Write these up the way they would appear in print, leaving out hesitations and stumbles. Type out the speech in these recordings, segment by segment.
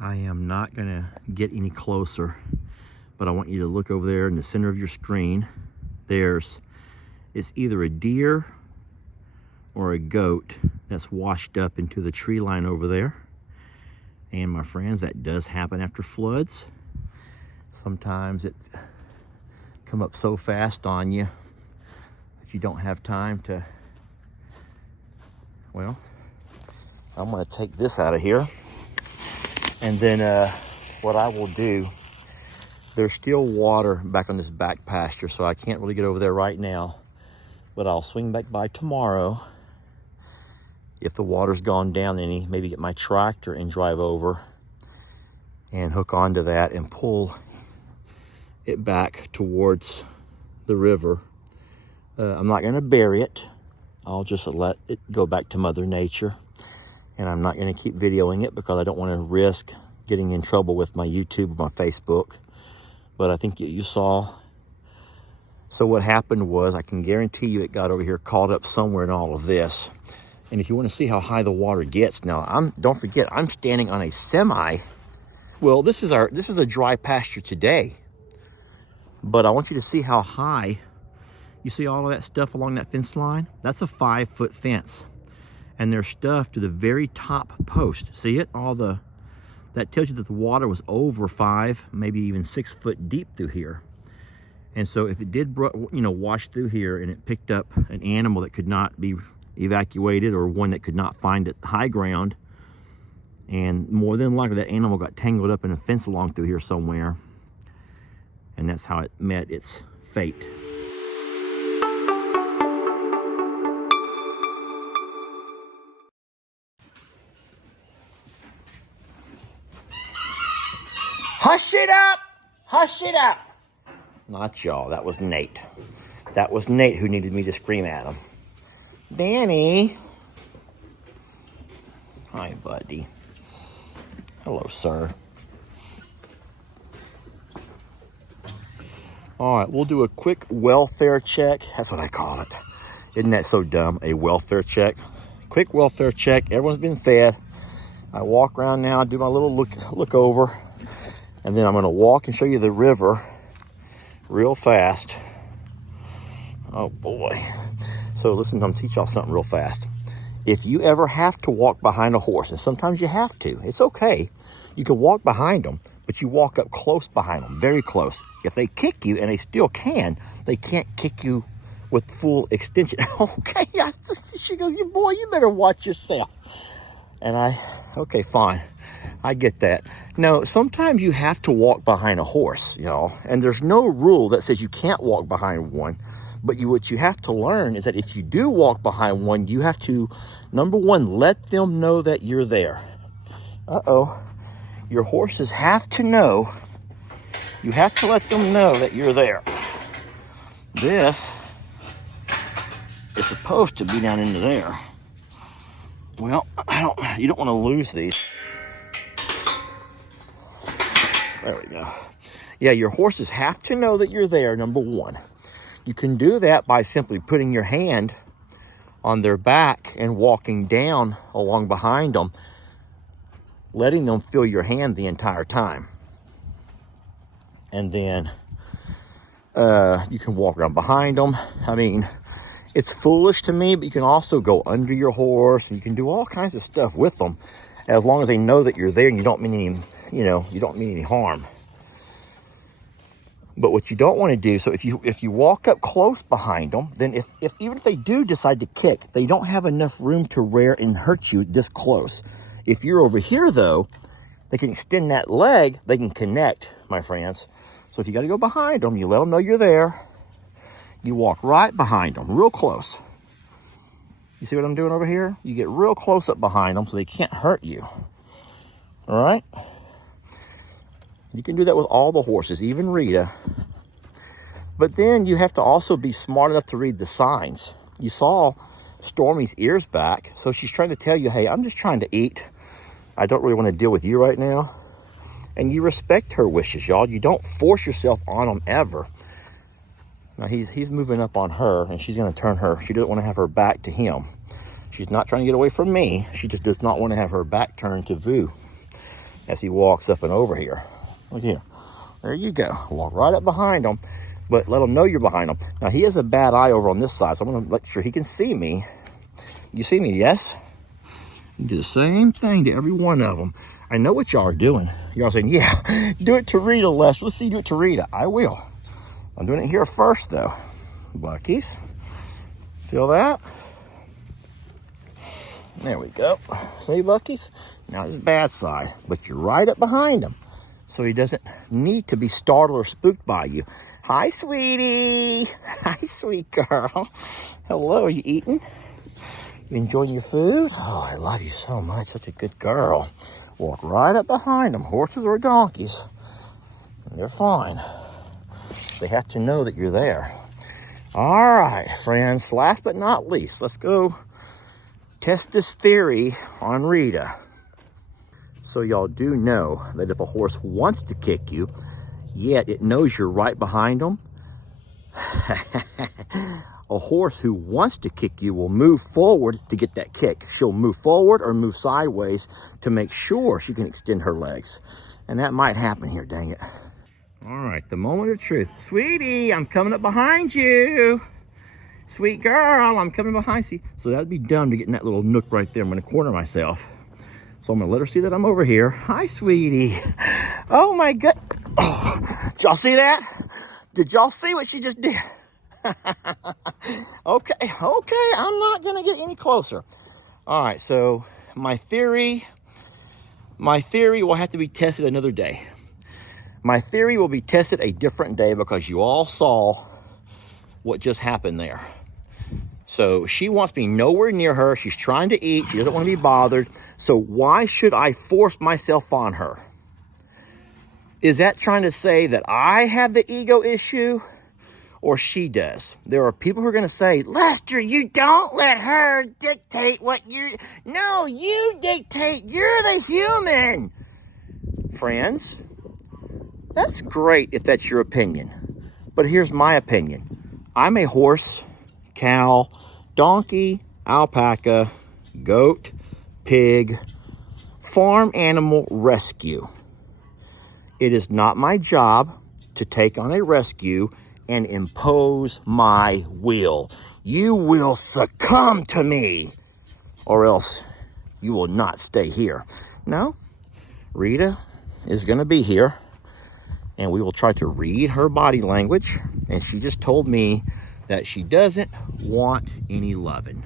I am not gonna get any closer, but I want you to look over there in the center of your screen. It's either a deer or a goat that's washed up into the tree line over there. And my friends, that does happen after floods. Sometimes it come up so fast on you that you don't have time to, well, I'm gonna take this out of here. And then what I will do, there's still water back on this back pasture, so I can't really get over there right now, but I'll swing back by tomorrow. If the water's gone down any, maybe get my tractor and drive over and hook onto that and pull it back towards the river. I'm not gonna bury it. I'll just let it go back to Mother Nature. And I'm not gonna keep videoing it because I don't wanna risk getting in trouble with my YouTube or my Facebook. But I think you saw. So what happened was, I can guarantee you it got over here caught up somewhere in all of this. And if you want to see how high the water gets, now don't forget, I'm standing on a semi. Well, this is a dry pasture today, but I want you to see how high. You see all of that stuff along that fence line? That's a 5-foot fence, and there's stuff to the very top post. See it? That tells you that the water was over 5, maybe even 6 foot deep through here. And so if it did, wash through here and it picked up an animal that could not be evacuated, or one that could not find it high ground, and more than likely that animal got tangled up in a fence along through here somewhere, and that's how it met its fate. Hush it up! Hush it up! Not y'all, that was Nate. That was Nate who needed me to scream at him. Danny. Hi, buddy. Hello, sir. All right, we'll do a quick welfare check. That's what I call it. Isn't that so dumb? A welfare check. Quick welfare check. Everyone's been fed. I walk around now, do my little look over, and then I'm going to walk and show you the river real fast. Oh boy. So listen, I'm gonna teach y'all something real fast. If you ever have to walk behind a horse, and sometimes you have to, it's okay. You can walk behind them, but you walk up close behind them, very close. If they kick you, and they still can, they can't kick you with full extension. Okay, she goes, boy, you better watch yourself. And okay, fine. I get that. No, sometimes you have to walk behind a horse, and there's no rule that says you can't walk behind one. But what you have to learn is that if you do walk behind one, you have to, number one, let them know that you're there. Your horses have to know. You have to let them know that you're there. This is supposed to be down into there. Well, you don't want to lose these. There we go. Yeah, your horses have to know that you're there, number one. You can do that by simply putting your hand on their back and walking down along behind them, letting them feel your hand the entire time. And then you can walk around behind them. I mean, it's foolish to me, but you can also go under your horse, and you can do all kinds of stuff with them, as long as they know that you're there and you don't mean any harm. But what you don't want to do, so if you walk up close behind them, then even if they do decide to kick, they don't have enough room to rear and hurt you this close. If you're over here, though, they can extend that leg, they can connect, my friends. So if you got to go behind them, you let them know you're there. You walk right behind them, real close. You see what I'm doing over here? You get real close up behind them so they can't hurt you. All right? You can do that with all the horses, even Rita. But then you have to also be smart enough to read the signs. You saw Stormy's ears back, so she's trying to tell you, hey, I'm just trying to eat. I don't really want to deal with you right now. And you respect her wishes, y'all. You don't force yourself on them ever. Now he's moving up on her, and she's going to turn her. She doesn't want to have her back to him. She's not trying to get away from me. She just does not want to have her back turned to Vu. as he walks up and over here. Look here. There you go. Walk right up behind him, but let him know you're behind him. Now, he has a bad eye over on this side, so I'm going to make sure he can see me. You see me, yes? You do the same thing to every one of them. I know what y'all are doing. Y'all saying, yeah, do it to Rita, Les. Let's see you do it to Rita. I will. I'm doing it here first, though. Buckies. Feel that? There we go. See, Buckies? Now his bad side, but you're right up behind him, so he doesn't need to be startled or spooked by you. Hi, sweetie. Hi, sweet girl. Hello, are you eating? You enjoying your food? Oh, I love you so much. Such a good girl. Walk right up behind them, horses or donkeys. They're fine. They have to know that you're there. All right, friends, last but not least, let's go test this theory on Rita. So y'all do know that if a horse wants to kick you, yet it knows you're right behind them, a horse who wants to kick you will move forward to get that kick. She'll move forward or move sideways to make sure she can extend her legs. And that might happen here, dang it. All right, the moment of truth. Sweetie, I'm coming up behind you. Sweet girl, I'm coming behind you. So that'd be dumb to get in that little nook right there. I'm gonna corner myself. So I'm gonna let her see that I'm over here. Hi, sweetie. Oh my God. Oh, did y'all see that? Did y'all see what she just did? Okay, I'm not gonna get any closer. All right, so my theory will have to be tested another day. My theory will be tested a different day because you all saw what just happened there. So she wants me nowhere near her. She's trying to eat. She doesn't want to be bothered. So why should I force myself on her? Is that trying to say that I have the ego issue or she does? There are people who are going to say, Lester, you don't let her dictate what you... No, you dictate. You're the human. Friends, that's great if that's your opinion. But here's my opinion. I'm a horse, cow, donkey, alpaca, goat, pig, farm animal rescue. It is not my job to take on a rescue and impose my will. You will succumb to me, or else you will not stay here. No, Rita is going to be here, and we will try to read her body language. And she just told me that she doesn't want any loving.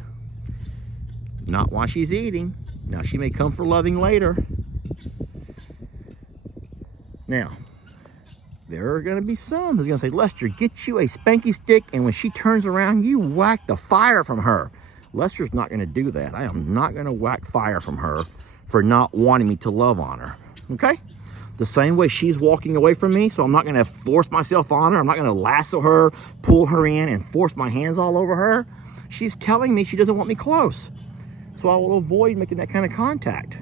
Not while she's eating. Now, she may come for loving later. Now, there are going to be some who's going to say, Lester, get you a Spanky stick, and when she turns around, you whack the fire from her. Lester's not going to do that. I am not going to whack fire from her for not wanting me to love on her. Okay? The same way she's walking away from me, so I'm not going to force myself on her. I'm not going to lasso her, pull her in, and force my hands all over her. She's telling me she doesn't want me close. So I will avoid making that kind of contact,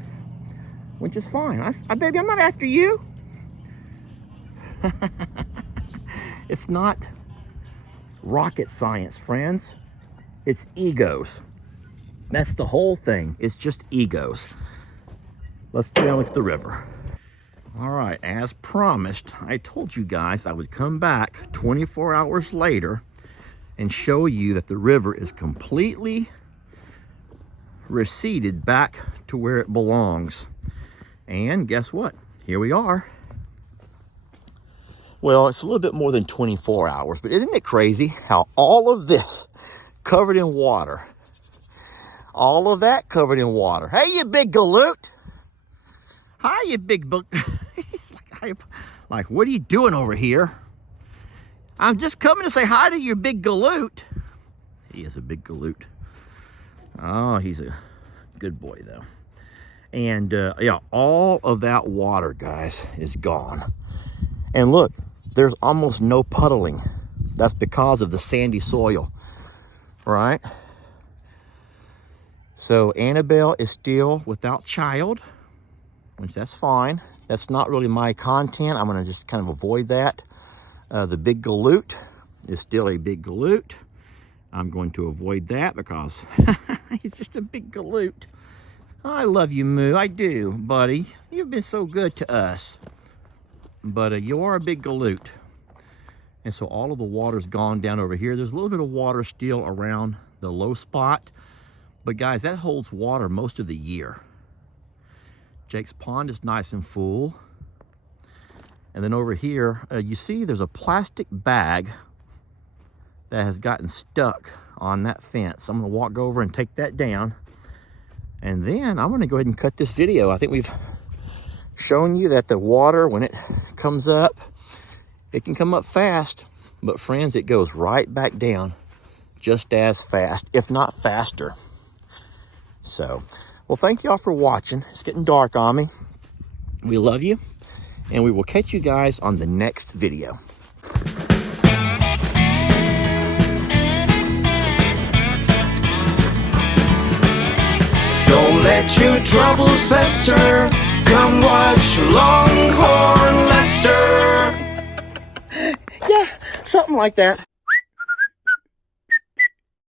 which is fine. Baby, I'm not after you. It's not rocket science, friends. It's egos. That's the whole thing. It's just egos. Let's go look at the river. All right, as promised, I told you guys I would come back 24 hours later and show you that the river is completely receded back to where it belongs. And guess what? Here we are. Well, it's a little bit more than 24 hours, but isn't it crazy how all of this covered in water, all of that covered in water. Hey, you big galoot. Hi, you big book. Like, what are you doing over here? I'm just coming to say hi to your big galoot. He is a big galoot. Oh, he's a good boy, though. And, yeah, all of that water, guys, is gone. And look, there's almost no puddling. That's because of the sandy soil, right? So Annabelle is still without child, which that's fine. That's not really my content. I'm gonna just kind of avoid that. The big galoot is still a big galoot. I'm going to avoid that because he's just a big galoot. I love you, Moo. I do, buddy. You've been so good to us. But you are a big galoot. And so all of the water's gone down over here. There's a little bit of water still around the low spot. But guys, that holds water most of the year. Jake's pond is nice and full. And then over here, you see there's a plastic bag that has gotten stuck on that fence. I'm gonna walk over and take that down. And then I'm gonna go ahead and cut this video. I think we've shown you that the water, when it comes up, it can come up fast, but friends, it goes right back down just as fast, if not faster. So, well, thank y'all for watching. It's getting dark on me. We love you, and we will catch you guys on the next video. Don't let your troubles fester. Come watch Longhorn Lester. Yeah, something like that.